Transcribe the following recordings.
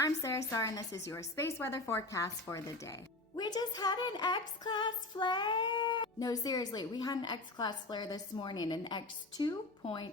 I'm Sarah Star, and this is your space weather forecast for the day. We just had an X-class flare. No, seriously, we had an X-class flare this morning, an X2.56.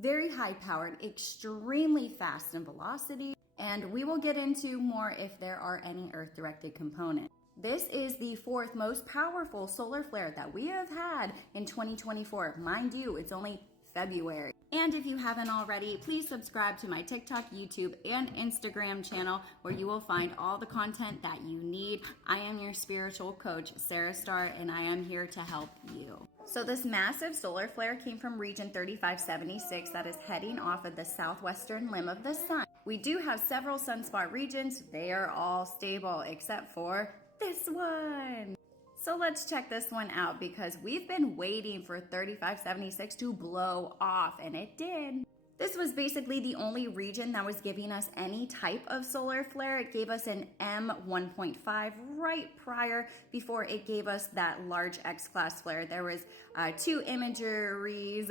Very high-powered, extremely fast in velocity, and we will get into more if there are any Earth-directed components. This is the fourth most powerful solar flare that we have had in 2024. Mind you, it's only February. And if you haven't already, please subscribe to my TikTok, YouTube, and Instagram channel where you will find all the content that you need. I am your spiritual coach, Sarah Star, and I am here to help you. So this massive solar flare came from region 3576 that is heading off of the southwestern limb of the sun. We do have several sunspot regions. They are all stable except for this one. So let's check this one out because we've been waiting for 3576 to blow off, and it did. This was basically the only region that was giving us any type of solar flare. It gave us an M1.5 right prior before it gave us that large X-class flare. There was two imageries,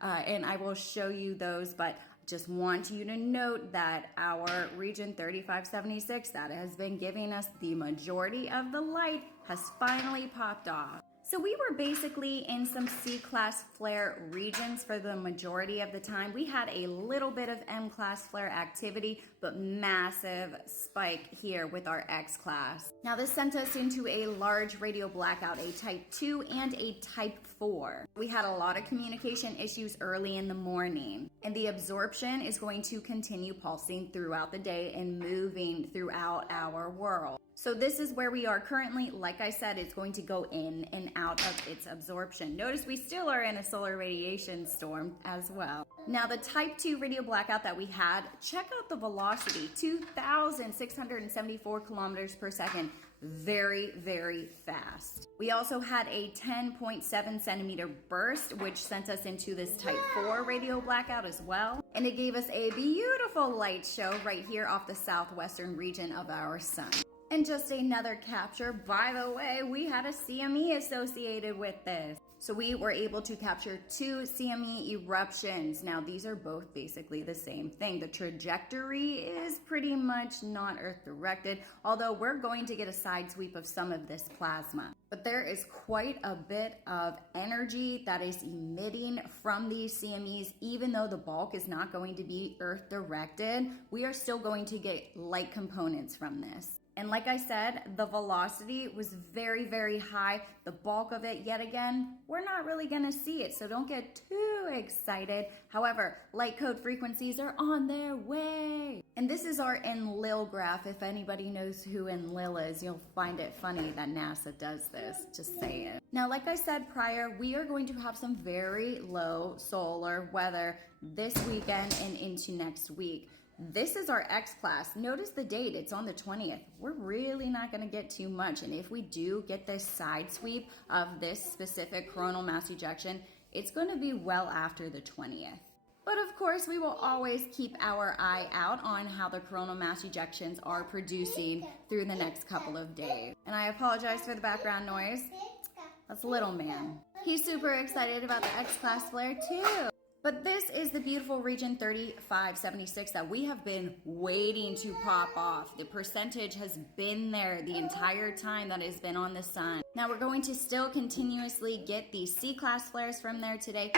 and I will show you those, but just want you to note that our region 3576 that has been giving us the majority of the light has finally popped off. So we were basically in some C-class flare regions for the majority of the time. We had a little bit of M-class flare activity, but massive spike here with our X-class. Now this sent us into a large radio blackout, a type 2 and a type 4. We had a lot of communication issues early in the morning, and the absorption is going to continue pulsing throughout the day and moving throughout our world. So this is where we are currently. Like I said, it's going to go in and out of its absorption. Notice we still are in a solar radiation storm as well. Now the type 2 radio blackout that we had, check out the velocity, 2,674 kilometers per second. Very, very fast. We also had a 10.7 centimeter burst, which sent us into this type 4 radio blackout as well. And it gave us a beautiful light show right here off the southwestern region of our sun. And just another capture, by the way, we had a CME associated with this. So we were able to capture two CME eruptions. Now these are both basically the same thing. The trajectory is pretty much not Earth directed, although we're going to get a side sweep of some of this plasma. But there is quite a bit of energy that is emitting from these CMEs. Even though the bulk is not going to be Earth directed, we are still going to get light components from this. And like I said, the velocity was very, very high. The bulk of it, yet again, we're not really gonna see it, so don't get too excited. However, light code frequencies are on their way. And this is our Enlil graph. If anybody knows who Enlil is, you'll find it funny that NASA does this, just saying. Now, like I said prior, we are going to have some very low solar weather this weekend and into next week. This is our X-class. Notice the date, it's on the 20th. We're really not gonna get too much. And if we do get this side sweep of this specific coronal mass ejection, it's gonna be well after the 20th. But of course, we will always keep our eye out on how the coronal mass ejections are producing through the next couple of days. And I apologize for the background noise. That's little man. He's super excited about the X-class flare too. But this is the beautiful region 3576 that we have been waiting to pop off. The percentage has been there the entire time that it's been on the sun. Now we're going to still continuously get these C-class flares from there today,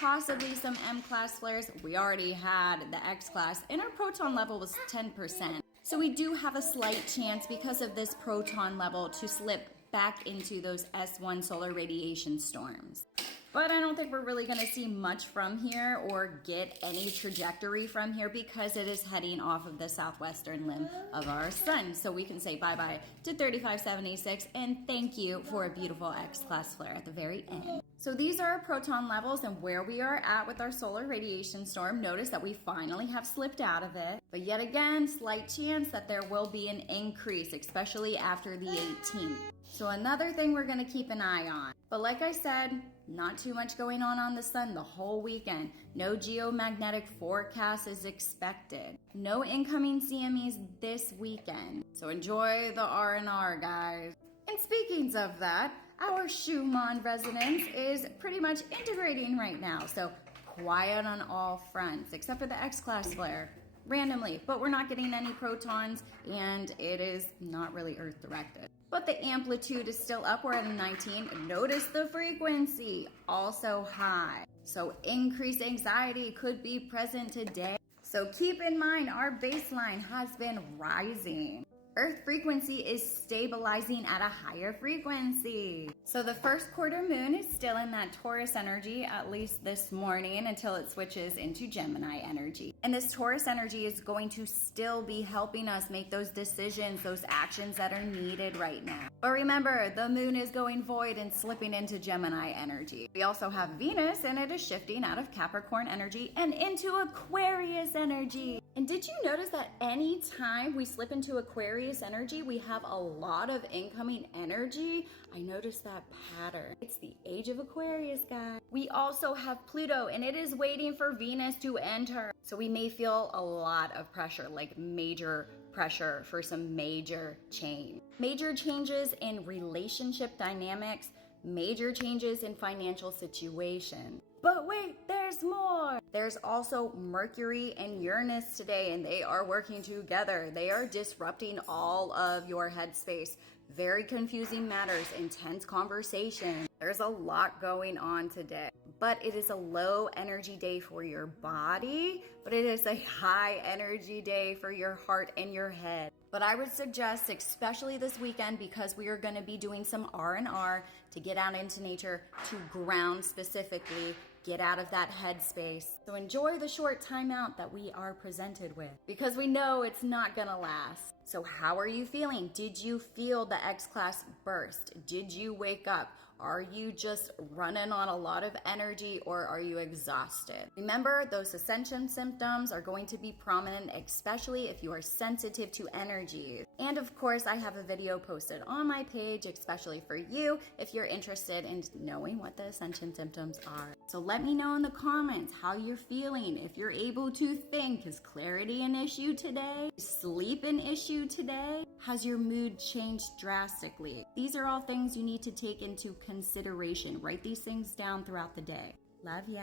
possibly some M-class flares. We already had the X-class, and our proton level was 10%. So we do have a slight chance because of this proton level to slip back into those S1 solar radiation storms. But I don't think we're really gonna see much from here or get any trajectory from here because it is heading off of the southwestern limb of our sun. So we can say bye-bye to 3576 and thank you for a beautiful X-class flare at the very end. So these are our proton levels and where we are at with our solar radiation storm. Notice that we finally have slipped out of it. But yet again, slight chance that there will be an increase, especially after the 18th. So another thing we're gonna keep an eye on. But like I said, not too much going on the sun the whole weekend. No geomagnetic forecast is expected. No incoming CMEs this weekend. So enjoy the R&R, guys. And speaking of that, our Schumann resonance is pretty much integrating right now. So quiet on all fronts, except for the X-class flare. randomly, but we're not getting any protons, and it is not really Earth directed. But the amplitude is still up. We're at a 19. Notice the frequency, also high. So increased anxiety could be present today. So keep in mind, our baseline has been rising. Earth frequency is stabilizing at a higher frequency. So the first quarter moon is still in that Taurus energy, at least this morning, until it switches into Gemini energy. And this Taurus energy is going to still be helping us make those decisions, those actions that are needed right now. But remember, the moon is going void and slipping into Gemini energy. We also have Venus, and it is shifting out of Capricorn energy and into Aquarius energy. And did you notice that any time we slip into Aquarius energy, we have a lot of incoming energy? I noticed that pattern. It's the age of Aquarius, guys. We also have Pluto, and it is waiting for Venus to enter. So we may feel a lot of pressure, like major pressure for some major change. Major changes in relationship dynamics, major changes in financial situation. But wait, there's more. There's also Mercury and Uranus today, and they are working together. They are disrupting all of your headspace. Very confusing matters, intense conversation. There's a lot going on today. But it is a low energy day for your body, but it is a high energy day for your heart and your head. But I would suggest, especially this weekend, because we are going to be doing some R&R to get out into nature, to ground specifically, get out of that headspace. So enjoy the short timeout that we are presented with, because we know it's not gonna last. So how are you feeling? Did you feel the X-class burst? Did you wake up? Are you just running on a lot of energy, or are you exhausted? Remember, those ascension symptoms are going to be prominent, especially if you are sensitive to energies. And of course, I have a video posted on my page, especially for you, if you're interested in knowing what the ascension symptoms are. So let me know in the comments how you're feeling. If you're able to think, is clarity an issue today? Is sleep an issue today? Has your mood changed drastically? These are all things you need to take into consideration. Write these things down throughout the day. Love ya.